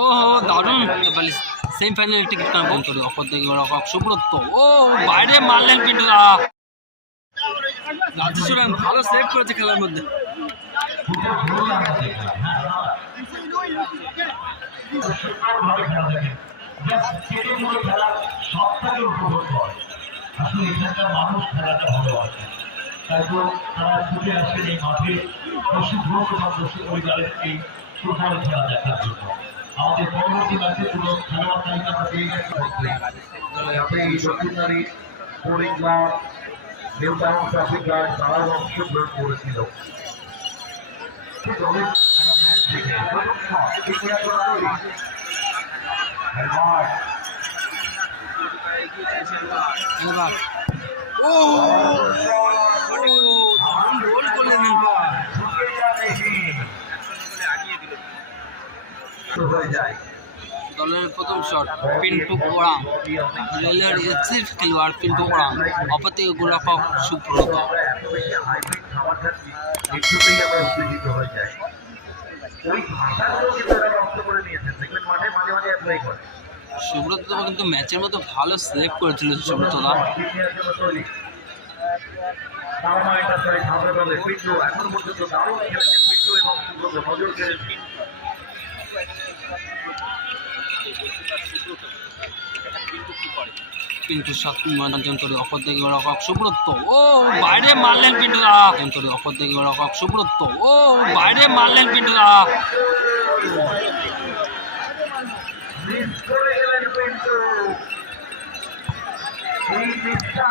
ও দারুণ। Semifinal ticket confirm করে অপর দিকে রকক সুব্রত। ও বাইরে মারলেন পিন্টু রাজেশ্বরন ভালো সেভ করেছে খেলার মধ্যে। খেলা খেলা সবটাকে উপভোগ করে আসলে এখানকার মানুষ খেলাটা ভালোবাসে তাই তো তারা ছুটে আসেন এই মাঠে। দর্শক ভোগ এবং দর্শক পরিবারের এই ফুটবল খেলা দেখার জন্য। আমাদের পরবর্তী ম্যাচে পুরো খেলোয়াড় তালিকা আমরা পেয়ে গেছি। এই দক্ষিণারী তারাও অংশগ্রহণ করেছিল। ও! দারুণ দলের প্রথম শট পিন্টু ওরাং রেলের এসিফ খেলোয়াড় পিন্টু ওরাং অপর থেকে গোলাপক সুব্রত। সুব্রত কিন্তু ম্যাচের মতো ভালো সিলেক্ট করেছিল সুব্রত বাবা এটা সবাই ভাবরে বলে পিন্টু এখন পর্যন্ত দারুণ খেলেছেন পিন্টু এবং সুব্রত নজর কেড়েছে পিন্টু সাত অর্জন করে অপর দিকে রকক সুব্রত ও বাইরে মারলেন পিন্টু অর্জন করে অপর দিকে রকক সুব্রত ও বাইরে মারলেন পিন্টু মিস করে গেলেন মিসটা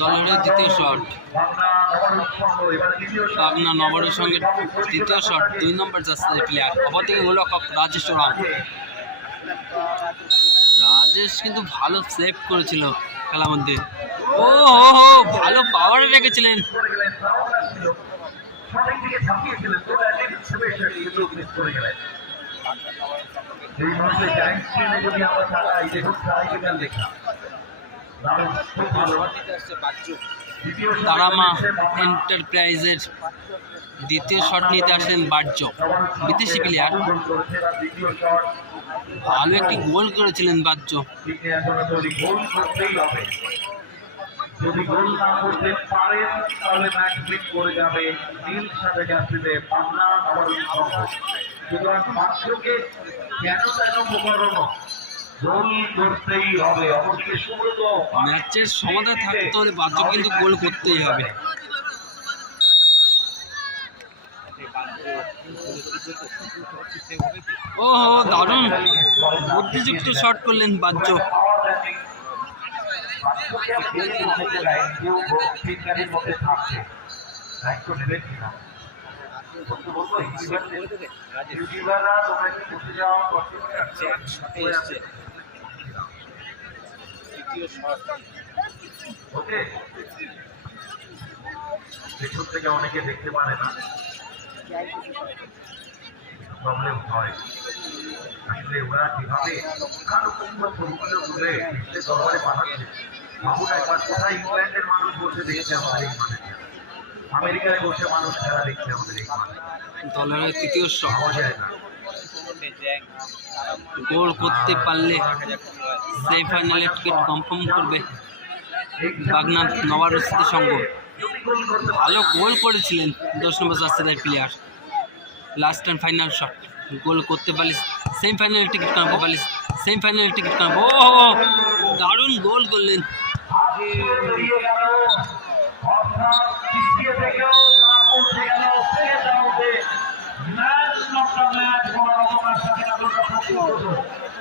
দলের দ্বিতীয় শট। পাবনা নগরের সঙ্গে দ্বিতীয় শট, দুই নম্বর যাচ্ছে প্লেয়ার অপর দিকে গোলরক্ষক রাজেশ ওরাং রাজেশ কিন্তু ভালো সেভ করেছিল খেলার মধ্যে। ও, হো হো, ভালো পাওয়ার রেখেছিলেন। এই মুহূর্তে যদি আমরা তারামা এন্টারপ্রাইজের দ্বিতীয় শট নিতে আসেন বাহ্য বিদেশি প্লেয়ার ভালো একটি গোল করেছিলেন হবে যদি গোল না করতে পারেন, তাহলে ম্যাচ উইন করে যাবে নীল সাথে নবারুণ সংঘ সুতরাং কেন গোল করতেই হবে। অবশ্যই সুব্রত ম্যাচের সমাধান থাকতে হলে বাহ্য কিন্তু গোল করতেই হবে। ও হো দারুণ। বুদ্ধিযুক্ত শট করলেন বাহ্য তোমরা কি বসে যাও করে আসছে ওকে? পেছন থেকে অনেকে দেখতে পারে না। প্রবলেম হয়। আসলে ওরা কীভাবে পুঙ্খানুপুঙ্খ ছবিগুলো তুলে বিশ্বের দরবারে পাঠাচ্ছে ভাবুন একবার কোথায় ইংল্যান্ডের মানুষ বসে দেখছে আমাদের এই মাঠে? আমেরিকায় বসে মানুষ খেলা দেখছে আমাদের এই মাঠে। দলের তৃতীয় শট পাওয়া যায় না। গোল করতে পারলে সেমিফাইনালে টিকিট কনফার্ম করবে বাগনাথ নবারস্থিত যদি ভালো গোল করেছিলেন দশ নম্বর জাস্তিদার player last and final shot goal করতে পারলে সেমিফাইনাল টিকিট কামাতে পারলে সেমিফাইনাল টিকিট কামাবো ও দারুণ গোল করলেন।